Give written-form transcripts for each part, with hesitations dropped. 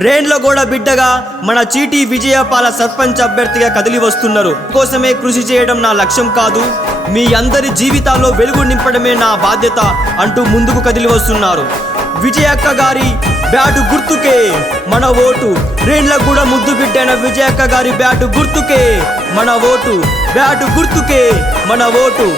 రేండ్లగూడ బిడ్డగా మన చీటీ విజయపాల సర్పంచ్ అభ్యర్థిగా కదిలి వస్తున్నారు. కోసమే కృషి చేయడం నా లక్ష్యం కాదు, మీ అందరి జీవితాల్లో వెలుగు నింపడమే నా బాధ్యత అంటూ ముందుకు కదిలి వస్తున్నారు. విజయక్క గారి బ్యాటు గుర్తుకే మన ఓటు. రేండ్లగూడ ముద్దు బిడ్డైన విజయక్క గారి బ్యాటు గుర్తుకే మన ఓటు. బ్యాటు గుర్తుకే మన ఓటు.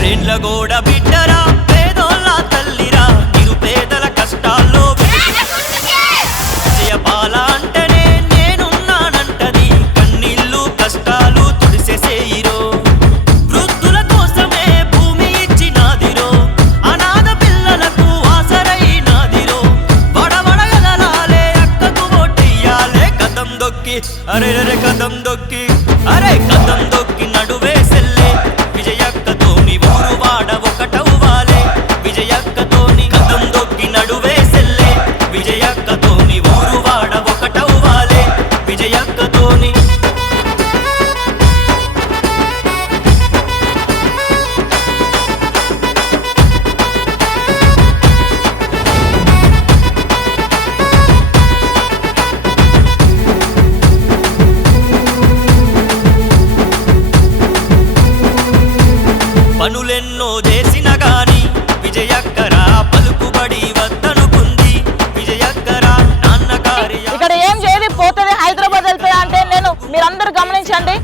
రేండ్లగూడ బిడ్డరా పేదోళ్ళ తల్లిరా, నిరుపేదల కష్టాల్లో విజయపాల అంటేనే నేనున్నానంటది, కన్నీళ్ళు కష్టాలు తుడిసేసేయిరో. వృద్ధుల కోసమే భూమి ఇచ్చినాదిరో, అనాథ పిల్లలకు ఆసరైనాదిరో. వడవడగలాలే అక్కకు ఓటెయ్యాలే, కదం దొక్కి అరే అరే కదం దొక్కి అరే కదం దొక్కి నడువే సెల్లే. విజయక్కతోని ఊరు వాడ ఒకటవ్వాలే, విజయక్కతోని కదం దొక్కి నడువే సెల్లే. విజయక్కతోని ఊరు వాడ ఒకటవ్వాలే, విజయక్కతోని. పనులెన్నో చేసిన గాని విజయక్కరా పలుకుబడి వద్దనుకుంది. విజయక్కరా నాన్నగారి ఇక్కడ ఏం చేయదు పోతుంది, హైదరాబాద్ వెళ్తుందా అంటే నేను మీరందరూ గమనించండి.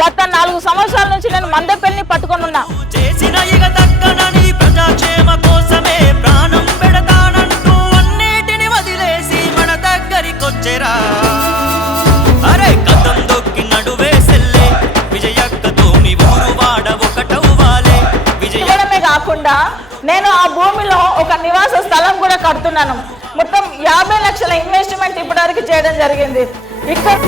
గత 4 సంవత్సరాల నుంచి నేను మందపల్లిని పట్టుకొని ఉన్నా. చేసిన ఇక దక్కనని ప్రజాక్షేమ కోసమే ప్రాణం పెడతానంటూ అన్నిటిని వదిలేసి మన దగ్గరికొచ్చెరా. అరే కదం దొక్కి నడువే సెల్లే, విజయక్కతోని ఊరు వాడ ఒకటవ్వాలే. చేయడమే కాకుండా నేను ఆ భూమిలో ఒక నివాస స్థలం కూడా కడుతున్నాను. మొత్తం 50 లక్షల ఇన్వెస్ట్మెంట్ ఇప్పటివరకు చేయడం జరిగింది. ఇక్కడ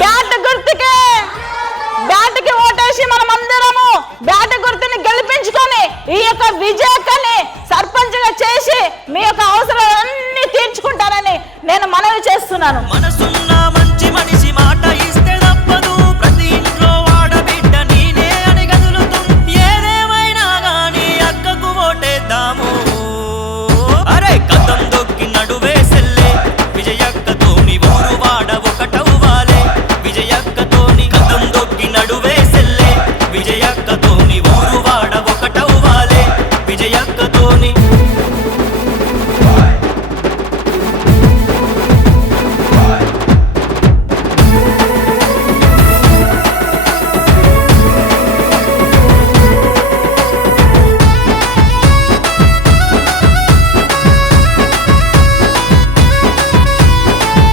బ్యాట్ గుర్తుకే బ్యాట్కి ఓటేసి మనం అందరము బ్యాట్ గుర్తుని గెలిపించుకొని ఈ యొక్క విజయక్కని సర్పంచ్గా చేసి మీ యొక్క అవసరాలన్నీ తీర్చుకుంటారని నేను మనవి చేస్తున్నాను. మనసున్న మంచి మనిషి మాట ఇస్తే తప్పదు, ప్రతి ఇంట్లో వాడబిడ్డ నేనే అని గదులుతుంది. ఏదేమైనా గాని అక్కకు ఓటేద్దాము. అరే కదం దొక్కి నడువే సెల్లే, విజయక్కతోని ఊరు వాడ ఒకటవ్వాలే. విజయక్కతోని కదం దొక్కి నడువే సెల్లే, విజయక్కతోని ఊరు వాడ ఒకటవ్వాలే. విజయక్కతోని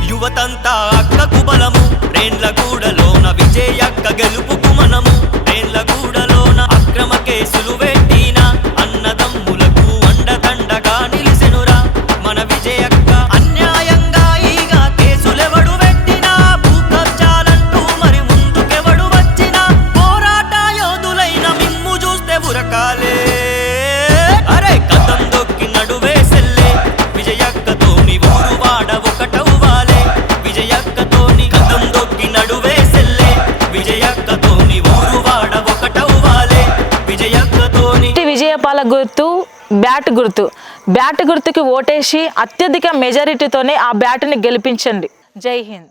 యువతంతా అక్కకు బలము. రేండ్లగూడలోన విజయక్క గెలుపుకు మనము. రేండ్లగూడలోన అక్రమ కేసులు పెట్టిన అన్నదమ్ములకు అండదండగా నిలిసెనురా మన విజయక్క. అన్యాయంగా ఈగ కేసులెవడు పెట్టినా, భూ కబ్జాలంటూ మరి ముందుకెవడు వచ్చినా, పోరాట యోధులైన మిమ్ము చూస్తే ఉరకాలే. అరే కదం దొక్కి నడువే సెల్లే, విజయక్కతోని ఊరు వాడ ఒకటవ్వాలే. విజయక్కతోని కదం దొక్కి నడువే సెల్లే, విజయక్కతోని ఊరు వాడ ఒకటవ్వాలే. విజయక్కతోని విజయపాల గుర్తు బ్యాట్ గుర్తు. బ్యాట్ గుర్తుకి ఓటేసి అత్యధిక మెజారిటీతోనే ఆ బ్యాట్ని గెలిపించండి. జై హింద్.